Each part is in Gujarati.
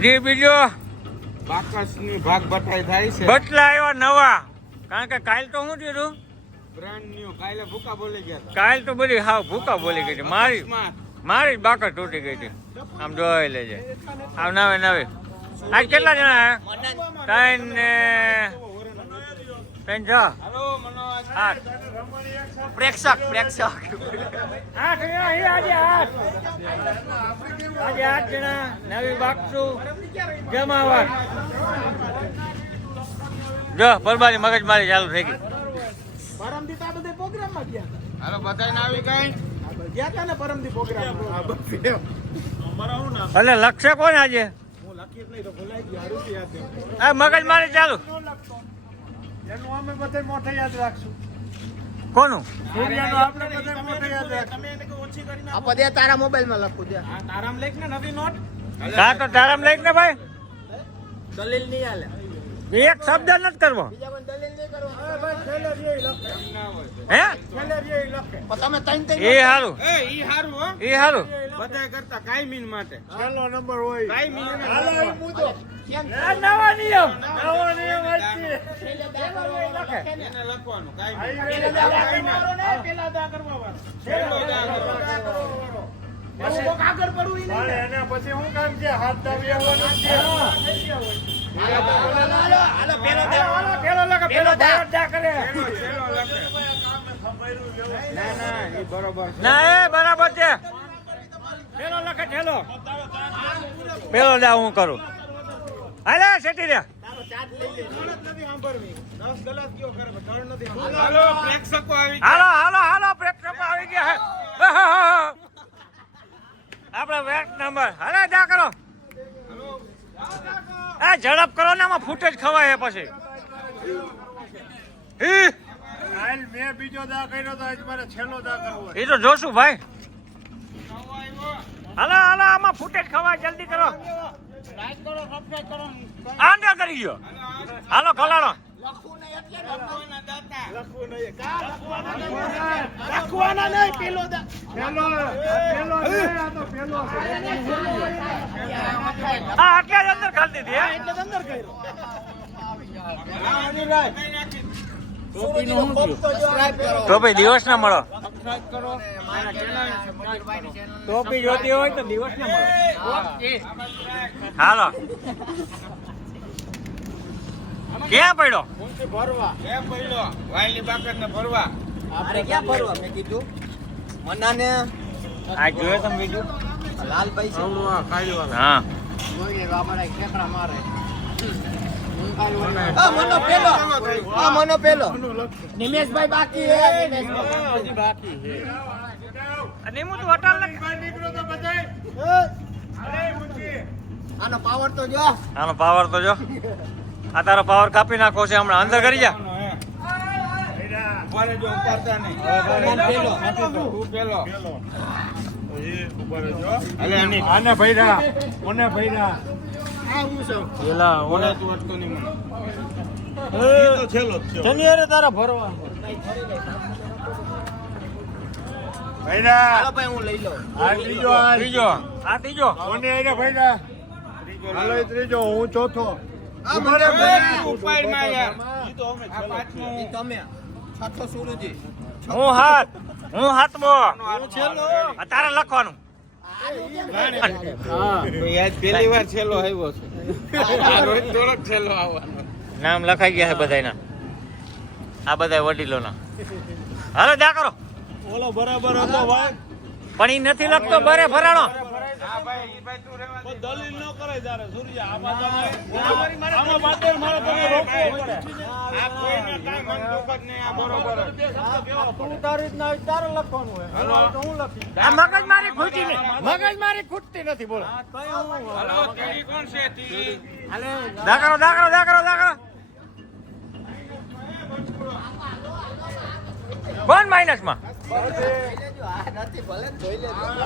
જી બીજો? બાકસની ભાગ બટાઈ થાય છે. બટલા આવ્યા નવા. કારણ કે કાલ તો હું થયું? બ્રાન્ડ ન્યુ કાલે ભૂકા બોલી ગયા કાલ તો બધી હાવ ભૂકા બોલી ગઈ હતી મારી મારી જ બાકસ તૂટી ગઈ હતી આમ જોઈ લેજે. આમ નવે નવે. આજ કેટલા જણા હે? ત્રણ ને આઠ. પ્રેક્ષક પ્રેક્ષક. આઠ આજે આઠ. આજે આઠ જણા નવી બાકસું જમાવા જો પરબારી મગજ મારી ચાલુ થઈ ગઈ. પરમદી આ બધા પ્રોગ્રામમાં ગયા હતા? હાલો બધાને આવી કઈ ગયા હતા ને પરમદી પ્રોગ્રામમાં? એટલે લક્ષ્ય કોણ આજે? હું લખી જ નહીં તો ભૂલાઈ ગયું. હારું છે યાદ છે. આ મગજ મારી ચાલુ. એનું અમે બધે મોઢે યાદ રાખશું. કોનું? સૂર્યનું આપણે બધા મોઢે યાદ રાખશું. તમે એને કહો ઓછી કરી આ પદે તારા મોબાઈલમાં લખું દે આ તારામ લેખ ને નવી નોટ? કા તો તારામ લઈ ને ભાઈ? દલીલ નહીં હાલે. એક શબ્દ નથી કરવો. હે એ હારું. એ ઈ હારું હો. એ હારું. બધા કરતા કાયમીન માટે. છેલ્લો નંબર હોય. કાયમીન હાલો એ નવા નિયમ. નવો નિયમ આજથી. એને લખવાનું કાયમીન. પેલા દા કરવાનો ને, પેલા દા કરવાનો. છેલ્લો દા કરવાનો. પછી? શું કામ છે? હાથ દાબી આવવાનું છે. બરોબર છે પેલો લખે, હું કરું હાલે સેટી રે. હાલો હાલો હાલો પ્રેક્ષકો આવી ગયા. હે. આપણે વેટ નંબર. હાલે જા કરો. એ ઝડપ કરો ને આમાં ફૂટેજ ખવાય પછી. હાલ, મેં બીજો દા કર્યો તો આજ મારે છેલ્લો દા કરવો છે. એ તો જોશું ભાઈ. હાલો હાલો આમાં ફૂટેજ ખવાય જલ્દી કરો. આંડા કરી ગયો. હાલો ખલાડો. લખવાના નહીં, પેલો પેલો, પેલો છે, આ તો પેલો છે. હા આટલા જ અંદર ખાલી દીધી એટલે જ અંદર કર્યો. સબસ્ક્રાઇબ કરો તો ભાઈ દિવસ ના મળો. સબસ્ક્રાઇબ કરો મારા ચેનલ ટોપી જોતી હોય તો દિવસ ના મળો. હાલો. ક્યાં પડ્યો? ભરવા એ પડ્યો વાયલી બાકર ને ભરવા આપણે ક્યાં ફરવા? મેં કીધું. મનાને આ જોયો તમે બીજું લાલભાઈ છે. હા. આ મનો પેલો આ મનો પેલો નિમેશભાઈ બાકી હે નિમેશભાઈ. અને હું તું હટાલ નીકળો તો બધાય. આનો પાવર તો જો આનો પાવર તો જો આ તારો પાવર કાપી નાખો છે હમણાં અંદર કરી જા ઉપાડે જો ઉપાડતા નહીં પેલો આની- આને ભૈરા ઓને ભૈરા પેલા ઓને તું અટકો નહીં મને. શનિવારે તારા ભરવા. ભૈરા ભાઈ હું લઈ લઉં. આ ત્રીજો હાલ. ત્રીજો. આ ત્રીજો. ઓને આઈને ભૈરા હાલો ત્રીજો. હું ચોથો. આ ઊભા રે, મને ભૈરા. ઉપાડમાં યાર. ઈ તો અમે આ તમે. છઠ્ઠો સુરુજી. હું હાથ. હું હાથમો? હું છેલ્લો? તારે લખવાનું. વાર છેલ્લો આવ્યો છે. થોડોક છેલ્લો આવવાનો. નામ લખાઈ ગયા છે બધાયના. આ બધા વડીલોના. હાલો જા કરો. ઓલો બરાબર હતો પણ એ નથી લખતો બરે ફરાણો હા ભાઈ ઈ ભાઈ તું રહેવા દે. દલીલ ન કરે તારે સૂર્યા આમાં બાતેર મારે તમે રોકવો પડે આ કોઈને કાંઈ મન દુઃખ જ નહીં આ બરોબર જ. તું તારી જ ના હોય, તારે લખવાનું હોય હાલો. તો હું લખી આ મગજ મારી ખૂટી નહીં મગજ મારી ખૂટતી નથી બોલો હાલો તીડી કોણ છે માઇનસમાં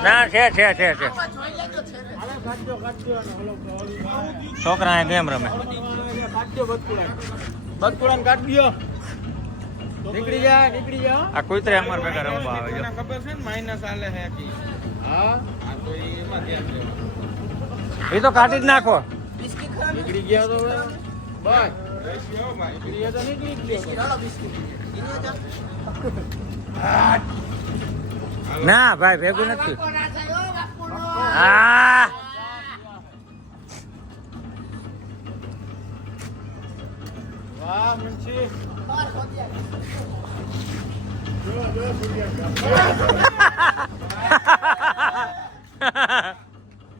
ના છે છે છે છે. છોકરા એ ગેમ રમે. આ કુતરે અમાર ભેગા રમવા આવે તને ખબર છે ને માઇનસ આલે હે કી? હા. આ તો એમાં ધ્યાન દેવાનું એ તો કાઢી જ નાખો. નીકળી ગયા તો બસ. નીકળી ગયા તો નીકળી ગયો. ના, ભાઈ, ભેગું નથી.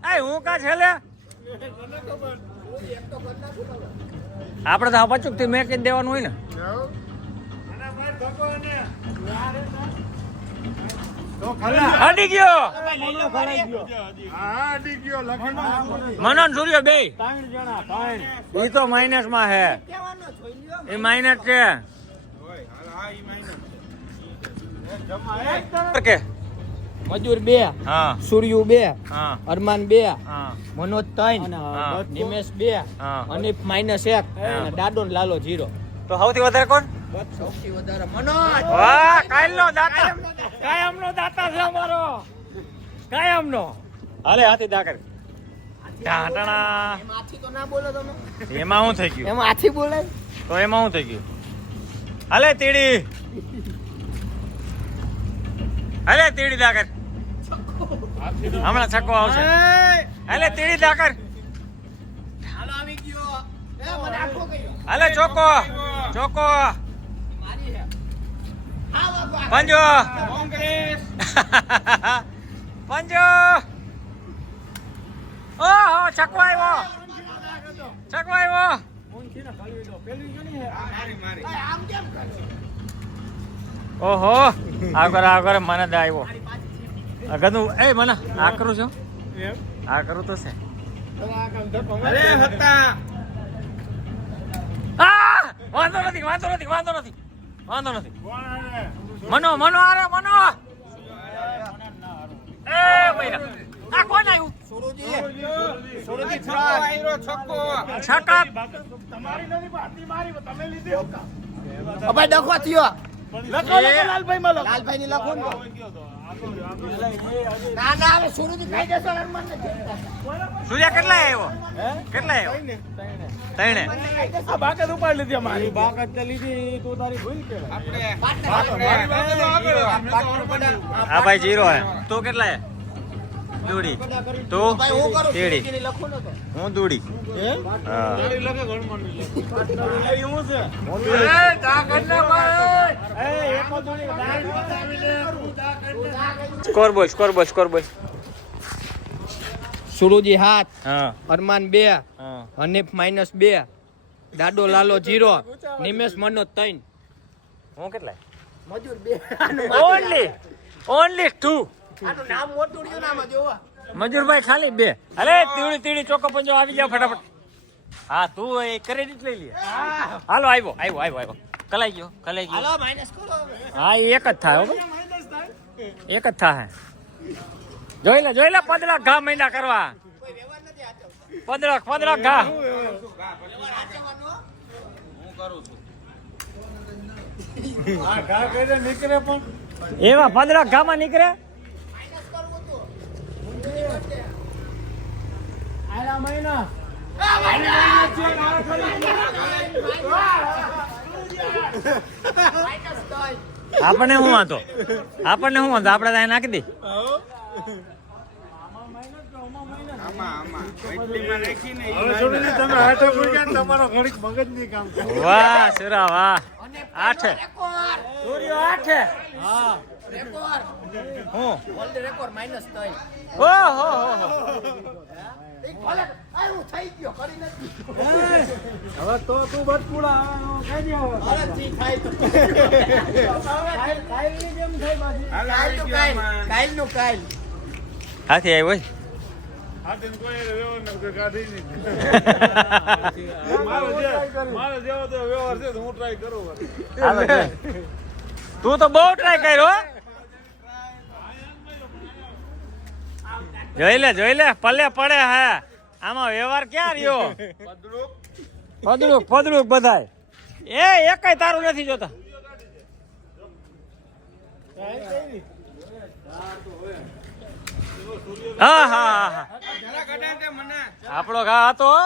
હા હું કા છેલ્લે આપણે તો પચુકથી મેં કઈ દેવાનું હોય ને અને ભાઈ ધક્કો એને. તો ખરા. અડી ગયો. હા, અડી ગયો, લખણ. મનન સૂર્ય બે. ત્રણ જણા ત્રણ એ તો માઇનસમાં હે. એ માઇનસ છે. મજૂર બે હા. સૂર્યુ બે અરમાન બે હા. મનોજ ત્રણ. નિમેશ બે હા. અનિપ માઇનસ એક. દાદો લાલો જીરો. તો સૌથી વધારે કોણ? સૌથી વધારે મનોજ. વાહ કાયલનો દાતા. કાયમનો દાતા. છે અમારો. કાયમનો. હાલે હાથી દાકર ટાટાણા એમાં આથી તો ના બોલો તમે. એમાં શું થઈ ગયું? એમાં તો એમાં શું થઈ ગયું? હાલે તીડી. હાલે તીડી દાકર હમણાં છક્કો આવશે. હાલે તીડી દાકર હાલો આવી ગયો. એ મને આખો ગયો હાલે ચોકો. ચોકો. પંજો. પંજો. ઓહો છક્કો આવ્યો. છક્કો આવ્યો. ઓહો આગળ આગળ મને દે આવ્યો. અગરનું એ મને આ કરું છું. આ કરું તો છે. અરે હતા આ! વાંધો નથી વાંધો નથી વાંધો નથી. વાંધો નથી? મનો મનો આરે મનો! એ ભાઈ આ કોણ આવ્યું? છક્કો આયરો છક્કો. છકા તમારી નથી મારી તમે લીધી. અભાઈ ડખો થયો. લખો, લખો, લાલભાઈ માં લાલભાઈ ની લખો ને. ના ના હવે સુરુજી ખાઈ જશો અરમાન ને સૂર્યા કેટલા આવ્યો કેટલા આવ્યો ત્રણે આ બાકત ઉપાડી લીધી અમારી. બાકત તો લીધી તો તારી ભૂલ કે આપણે આ ભાઈ જીરો હે. તું કેટલા હે દૂડી. તું ભાઈ તેડી. હું દૂડી. Score ball score ball score ball. સુરુજી હાથ અરમાન બે હનીફ માઇનસ બે દાડો લાલો જીરો નિમેશ મનોજ ત્રણ. હું કેટલા? મજૂર બે. ઓનલી ઓનલી ટુ આનું નામ મોટું રહ્યું નામ જોવા. મજૂરભાઈ ખાલી બે. અરે તીડી તીડી ચોકો પંજો આવી જાવ ફટાફટ. હા તું એ ક્રેડિટ લઈ લે. હાલો આવ્યો આવ્યો આવ્યો આવ્યો કલાઈ ગયો કલાઈ ગયો. હાલો માઇનસ કરો હવે. હા એ એક જ થાય હો. એક જ થાય. જોઈ લે જોઈ લે પંદરક ઘા મહિના કરવા. પંદરક પંદરક ઘા. હો. નીકળે પણ. એવા પંદરક ઘામાં નીકળે? આયલા મહિના આપણને શું વાંધો? આપણને શું વાંધો? આપણે ત્યાં નાખી કરે. વાહ સુરા વાહ. આઠ. આઠે. આઠે રેકોર્ડ હું. વર્લ્ડ રેકોર્ડ માઇનસ ત્રણ. ઓહો હો હો એક ભલે. આ હું થઈ ગયો કરી નથી. હવે તો તું બટકુડા ખાઈ દે હવે. ભરતજી થાય તો. કાલ- કાલની જેમ થઈ પાછી. હાલ કાલનું ગયો કાલ. કાલનું કાલ હાથી આવ્યો હોય. હાથીને કોઈ એને વ્યવહાર નથી કાઢી નહીં. મારો જે- મારો જેવો તો વ્યવહાર છે તો હું ટ્રાય કરું હવે. હાલો જોઈ. તું તો બહુ ટ્રાય કર્યો હો. જોઈ લે જોઈ લે પલ્લે પડે હે. આમાં વ્યવહાર ક્યાં રહ્યો? પદડુક પદડુક બધાય. એ એકાય તારું નથી જોતા. હા હા હા હા. જરા કઢાય તે મને આપણો ઘા હતો હો.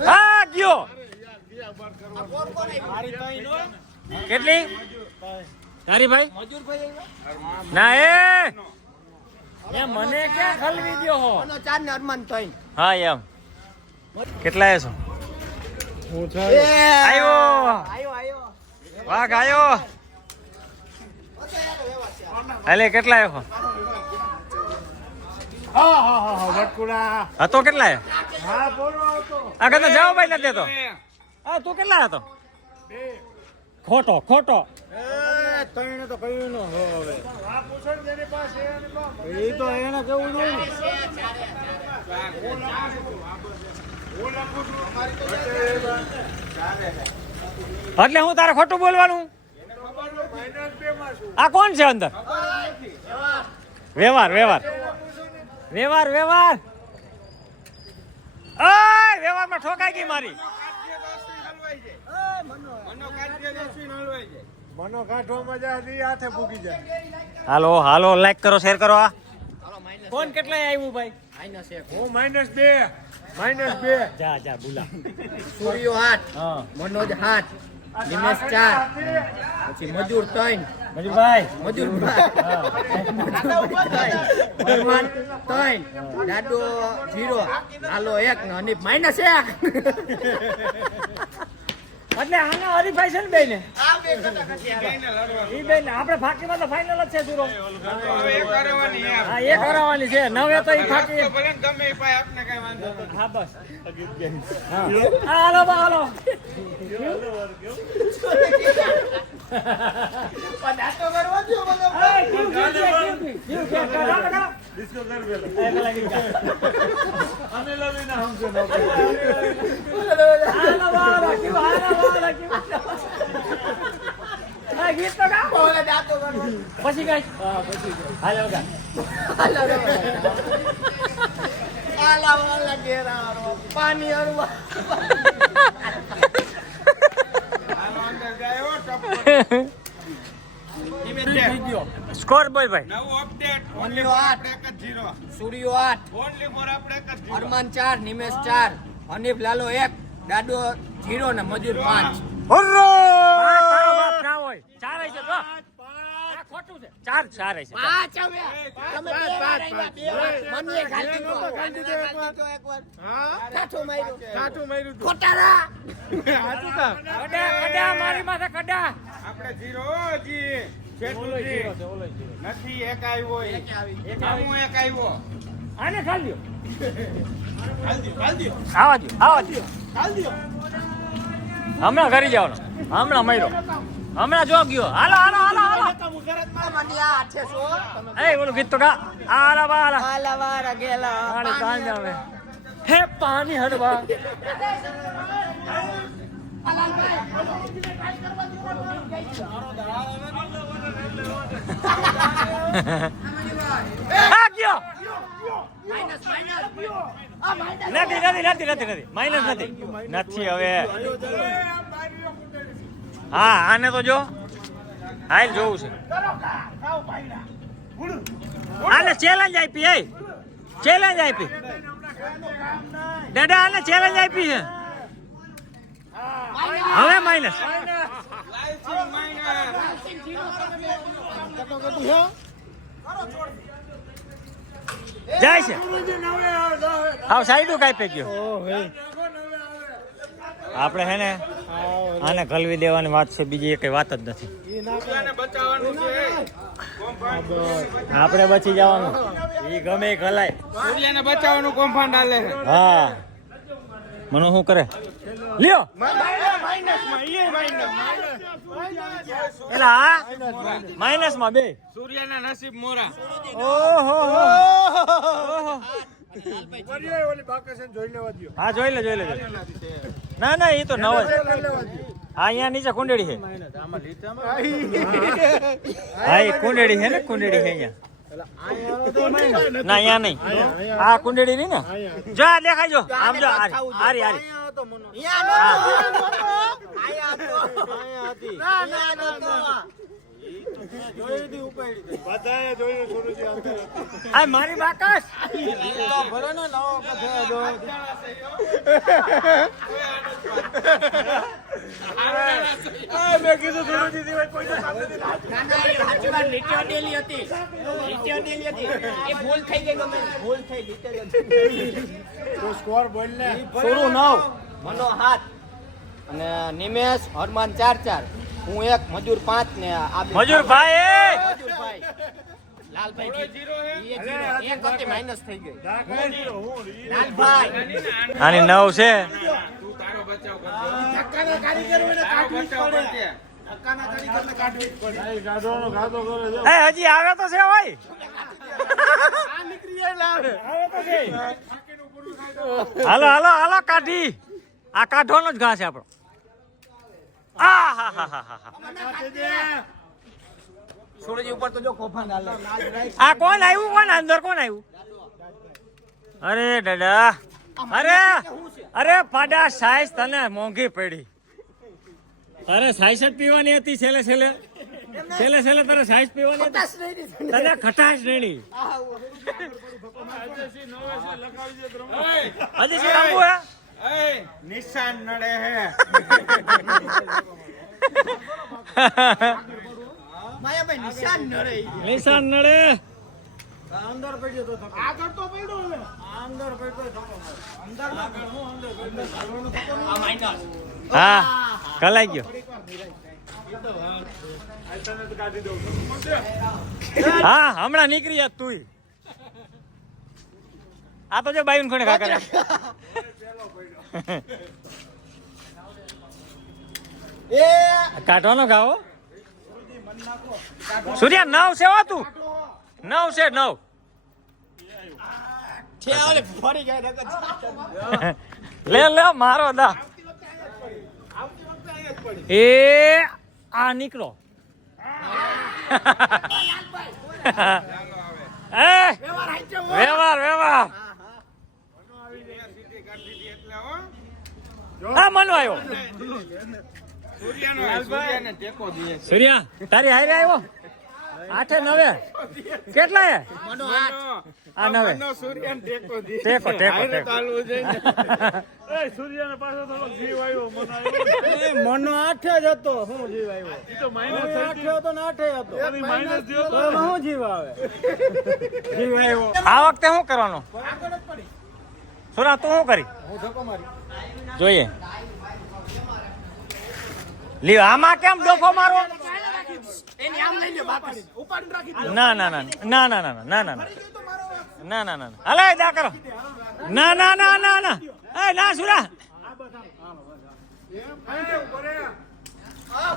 હા ગયો. કેટલી? તારી ભાઈ? ના એ! એ મને ક્યાં ખલવી દ્યો હો? ચાર ને અરમાન તો હા એમ. કેટલા છો? હું આયો! આયો આયો. વાઘ આયો! હાલે કેટલા છો? હા હા હા હા હતો કેટલા હા બોલો જાઓ ભાઈ નથી દેતો. હા તું કેટલા હતો ખોટો ખોટો. એ તઈને તો કહ્યું ન હો હવે. એ તો એને કેવું ને. હું લખું છું. એટલે હું તારે ખોટું બોલવાનું. આ કોણ છે અંદર? વ્યવહાર વ્યવહાર. વ્યવહાર વ્યવહાર. ઓય વ્યવહારમાં ઠોકાઈ ગઈ મારી. મનો કાઢવા મજા હતી હાથે ભૂકી જાય. હાલો હાલો લાઈક કરો શેર કરો આ ફોન કેટલા આવ્યું ભાઈ? માઇનસ એક. હું માઇનસ બે માઇનસ બે. જા જા બોલા સૂર્યો આઠ હા. મનોજ આઠ દિનેશ ચાર. પછી મજૂર ત્રણ. મજુભાઈ મજૂર ત્રણ દાદો જીરો હાલો એક ને હનીફ માઇનસ એક. એટલે આના હરીફાઈ છે ને બેન ને ઈ બે ને આપણે ફાકીમાં તો ફાઇનલ જ છે સુરો હા એ કરવાની છે નવે તો ઈ ફાકી હા બસ હા હાલો બા હાલો લવીને ન હાલો બા હાલો, હાલો બા હાલો, કેવું. હા, ગીત તો ગાઓ. પછી ગાય હા પછી ગાય. હાલો ગા આલા વાલા ઘેરા પાણી હરવા સ્કોર બોય ભાઈ મન્યો આઠ સૂર્યો આઠ અરમાન ચાર નિમેશ ચાર હનીફ લાલો એક દાદો જીરો ને મજૂર પાંચ. ચાર હશે જો. આ ખોટું છે. ચાર ચાર. હશે પાંચ હવે. તમે બે વાર આવ્યા, બે વાર. મને ગાલી નહોતો દો. ગાલી એકવાર. ગાલી દો એકવાર. હા? કાઠું માર્યું. કાઠું માર્યું ખોટારા. હાચું કા? કડા કડા મારી માથે કડા આપણે જીરો જી. નથી એક આવ્યો એક આવ્યો એક આવ્યો. આને ખાલી આવા દો આવા દો. હમણાં ઘરે જવાનો. હમણાં મર્યો. હમણાં જો ગયો. હાલો હાલો હાલો હાલો. એ ઓલું ગીત તો ગા. આલા વાલા આલા વાલા ગેલા. હાલે કાન જાવે હે પાણી હડવા આ ગયો. Minus, minus. આ માઇનસ. નથી નથી નથી નથી નથી. માઇનસ નથી. નથી હવે. હા આને તો જો. હાલ જોવું છે. આને ચેલેન્જ આપી એ ચેલેન્જ આપી. દાદા આને ચેલેન્જ આપી છે. હવે માઇનસ જાય છે. હા સાઈડું કાપી ગયો. આપણે હે ને આને કલવી દેવાની વાત છે બીજી એક વાત જ નથી. આપણે બચી જવાનું. એ ગમે એ ગલાય સૂર્યને બચાવવાનું કોમ્પાઉન્ડ હાલે હા. મને શું કરે? લ્યો. એલા માઇનસમાં બે. સૂર્યના નસીબ મોરા. ઓહો. હા. જોઈ લે જોઈ લે ના ના એ તો નવ અહીંયા નીચે કુંડળી છે. હા એ કુંડળી છે ને કુંડળી છે અહીંયા. ના અહીંયા નહીં. આ કુંડળી નહીં ને? જો દેખાય જો. આમ જો આરી આરી આરી અહીંયા આ મારી બાકસ ભલે ને નવો મેં કીધું સુરજી સિવાય કોઈ ના, ના, એ હતી. હતી. ભૂલ થઈ ગઈ ગમે. ભૂલ થઈ અડેલી. તો સ્કોર બોલ ને. સોળું નવ. મનો હાથ. અને નિમેશ હરમાન ચાર ચાર. હું એક મજૂર પાંચ ને મજૂર ભાઈ મજૂર ભાઈ. આની નવ છે. હજી આવે તો છે ભાઈ. હાલો હાલો હાલો કાઢી. આ કાઢવાનો જ ઘાસ છે આપણો. આ હા હા હા હા હા. કાઢી દે. સુરજ ઉપર તો જો કોફા ડાલે આ કોણ આવ્યું? કોણ અંદર કોણ આવ્યું? અરે દાદા અરે અરે પાડા સાઈઝ તને મોંઘી પડી. અરે સાઈઝ જ પીવાની હતી છેલ્લે છેલ્લે. છેલ્લે છેલ્લે તારે સાઈઝ પીવાની હતી. તને ખટાશ નહીં હજી શું રમવું હે? નિશાન નડે હે. માયાભાઈ નિશાન નડે. નિશાન નડે. અંદર પડ્યો તો આગળ તો પડ્યો હવે. અંદર પડ્યો અંદર હું અંદર આ માઇનસ. હા કલાઈ ગયો. હમણાં નીકળી જા તું આ તો જો બાયુન ખોણે કાકા કાઢવાનો ખાઓ સૂર્યા નવ છે હો તું. નવ છે નવ. લે લે મારો દા. એ આ નીકળો. એ વ્યવહાર વ્યવહાર. હા આવ્યો સૂર્ય તારી હારે આવ્યો? આઠે નવે. કેટલા એ આ નવે. ટેકો ટેકો આઠે જ હતો. હું ને આઠે હતો. હું જીવ આવે? જીવ આવ્યો. આ વખતે શું કરવાનું? સુરા તું શું કરી હું ધક્કો મારી જોઈએ લ્યો આમાં કેમ ડોફો મારો ના ના ના ના ના ના ના ના ના ના ના ના ના હલે દા કરો ના ના ના ના ના એ ના સુરા એમ થોડું હાલે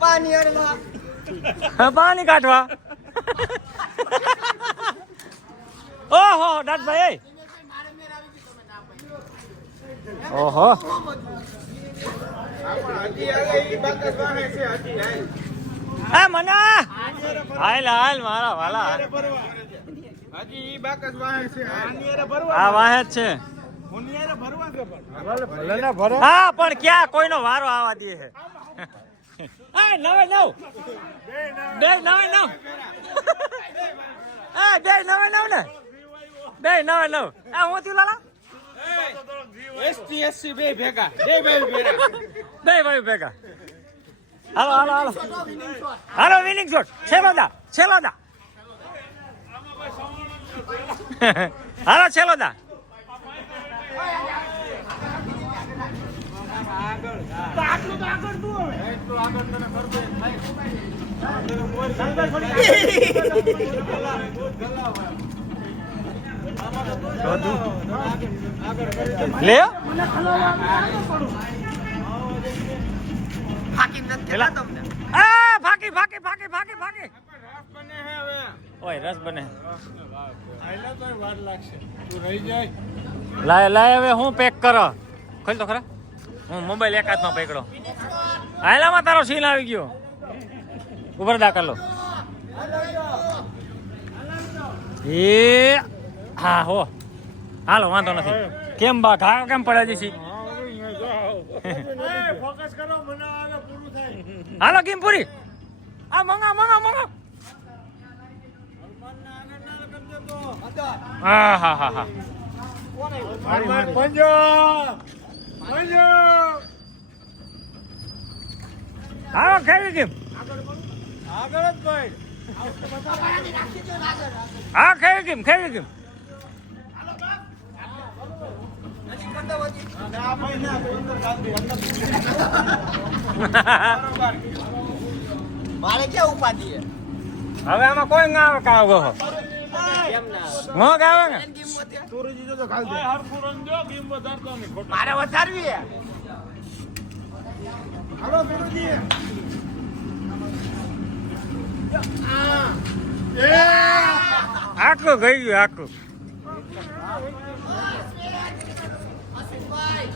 પાણી પાણી કાઢવા. ઓહો દાદભાઈ ઓહો. એ મના. હાલ હાલ મારા વાલા. છે. હા પણ ક્યાં? કોઈનો વારો આવવા દે. છે એ નવે નવ. બે નવે નવ. એ બે નવે નવ ને. બે નવે નવ. એ હું થયું લાલા. એસટી એસસી બે ભેગા. બે ભાઈ ભેગા. બે ભાઈ ભેગા. હાલો હાલો હાલો. હાલો વિનિંગ શોટ છેલ્લો દા છેલ્લો દા. હાલો છેલ્લો દા. આટલું તો આગળ તું હવે. એટલું આગળ તને કરતો લે ફાકી ફાકી ફાકી ફાકી ફાકી ઓય રસ બને. લાય લાય હવે હું પેક કરો. ખોલ તો ખરા. હું મોબાઈલ એક હાથમાં પકડો. હાલામાં તારો સીન આવી ગયો. ઉપર દાખલ લો. એ, હા, હો. હાલો, વાંધો નથી. કેમ બા, ઘા કેમ પડે છે હાલો કેમ પૂરી આ મંગા મંગા મંગા. હા હા હા હા. પંજો હાલો ખેવી કેમ આગળ જ ભાઈ. હા ખેવી કેમ ખેડી કેમ મારે ક્યાં ઉપાધિ હવે આમાં કોઈ ના આવે કાવ મો ગાવે ને? તુરજી જો તો ખાલ દે. હરખું રંગ જો ગીમ વધારતો ને ખોટું મારે વધારવી હે. હાલો એ! આખું ગઈ ગયું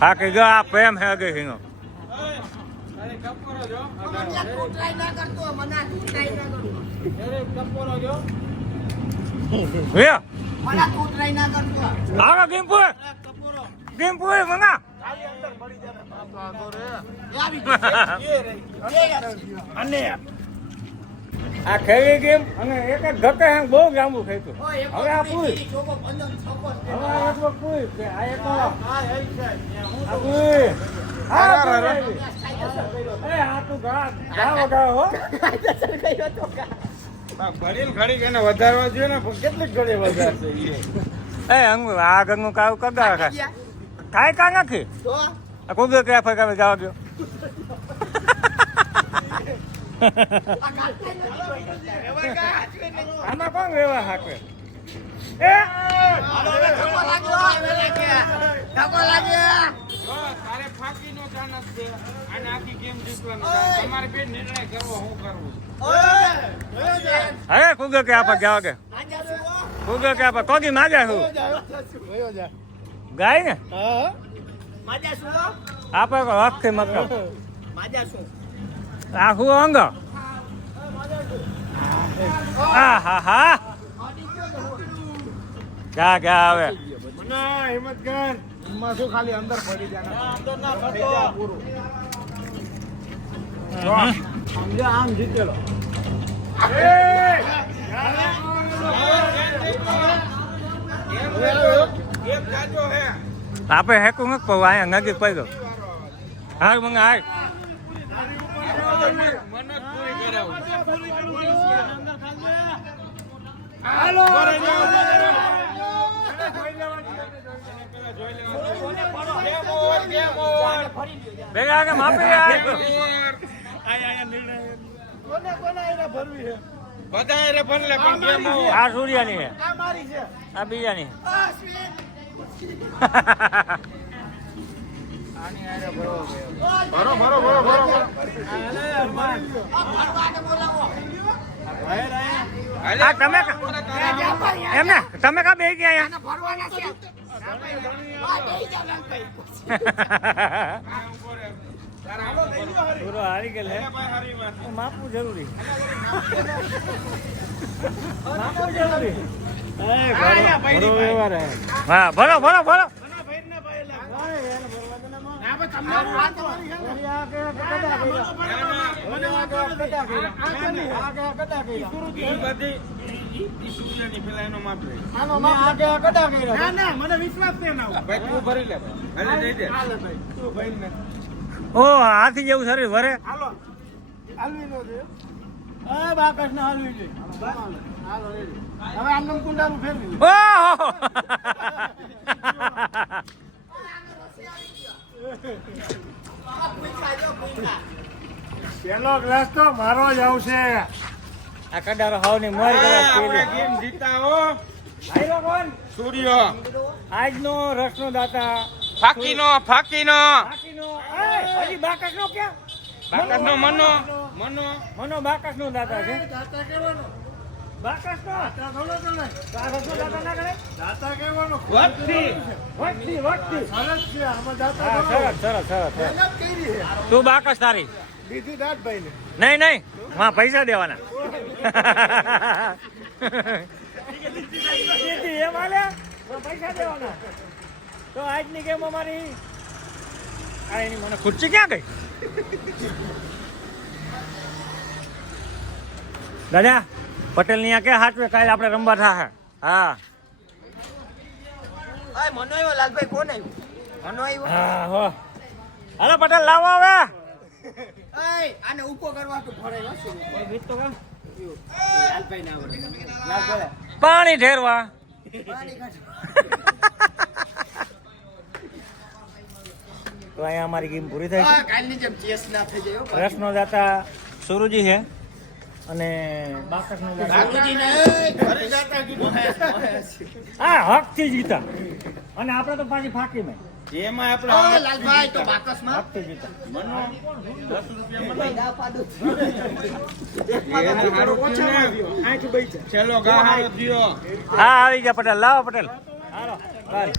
હા કે ગયો આ પ્રેમ હે અગે હિંગો હે આવો ગીમપુર ગીમપુર મંગા અને આ. ખેલી ગેમ અને એક જ ઘટે બહુ લાંબુ ખેતું હવે આ પૂર. હવે આ એકલો પૂર કે આ એકલો હા એ છે. આ પૂર. આ પૂર આવી. એ આ તું ગા ગા વગા હો. ઘડી ઘડી એને વધારવા જોઈએ ને પણ કેટલીક ઘડી વધારશે. એ અંગુ આ ગંગુ કાવ કગા કાય કા નથી? આ કોગે કે ફે કાવે જાવ દો. આમાં કોણ રેવા હાકે? એ! જો, તારે ફાકી નો ચાન્સ છે. અને આખી ગેમ જીતવાનો તમારે બે નિર્ણય કરવો હું કરવું. હે કુગો કે આપા જાવ કે? કુગો કે આપા કોગી માગે હું ગાય ને? હા આપા કો હકથી મતલબ. માજા શું આખું અંગ? આ હા હા. ગા ગા આવે. ના હિંમત કર એમાં શું ખાલી અંદર પડી જાય અંદર ના ફરતો પૂરું. સમજ્યા? આમ જીતેલો. એક જાજો હે આપે હેકું નક પવા આયા નજીક પડી ગયો હાર મંગ કરાવું હાલો ગેમ ઓવર ગેમ ઓવર ભેગા કે માપી કોને કોને પણ કેમ આ સૂર્યાની આ બીજાની ભરો તમે તમે કા બે ગયા માપવું જરૂરી હા ભરો ભરો ભરો. બધી ઈ- ઈ સૂર્યની પેલા એનો માપ લે. ના ના મને વિશ્વાસ છે ભાઈ તું ભરી લે દે હાલે ભાઈ. તું ને ઓ હાથી જેવું શરીર વરે હાલો. હાલવી નો છે. એ બાકસ ને હાલવી હાલો રેડી. હવે આમનું કુંડાનું ફેરવી લે. પેલો ગ્લાસ તો મારો જ આવશે. આ કડારો હાવની મોર કદાચ આપણે ગેમ જીતા હો. આયરો કોણ? સૂર્ય. આજનો રસનો દાતા. ફાકીનો ફાકીનો. બાકીનો એ, હજી બાકસનો ક્યાં? બાકસનો નો મનો મનો. મનો. બાકસ નો દાતા છે. બાકસ નો. બાકસ નો દાતા ના કરે વટથી વટથી વટથી હા સરસ સરસ સરસ સરસ. તું બાકસ તારી. બીજું દાદભાઈ ને. નહીં નહીં. હા પૈસા દેવાના. પૈસા દેવાના તો આજની ગેમ અમારી આ એની મને ખુરચી ક્યાં ગઈ? દાદા પટેલની કે હાચવે? કાલે આપણે રમવા થા હા. મનો આવ્યો લાલભાઈ કોણ આવ્યું? મનો આવ્યો? હા હો. હાલો પટેલ લાવો હવે. આને ઉપો કરવા તો લાલભાઈ ના. આવડે લાલભાઈ પાણી ઢેરવા. પાણી તો અહીંયા અમારી ગેમ પૂરી થાય છે. કાલની જેમ ચેસ ના થઈ જાય હો. રસનો દાતા સુરુજી છે અને બાકસનો આ હકથી જીતા અને આપણે તો પાછી ફાકી મેં એમાં આપણે ઓ લાલભાઈ તો બાકસમાં? મનો 10 રૂપિયા પાડું. થયું ને. છેલ્લો ઘા હારો થયો હા આવી ગયા પટેલ. લાવો પટેલ. હાલો બસ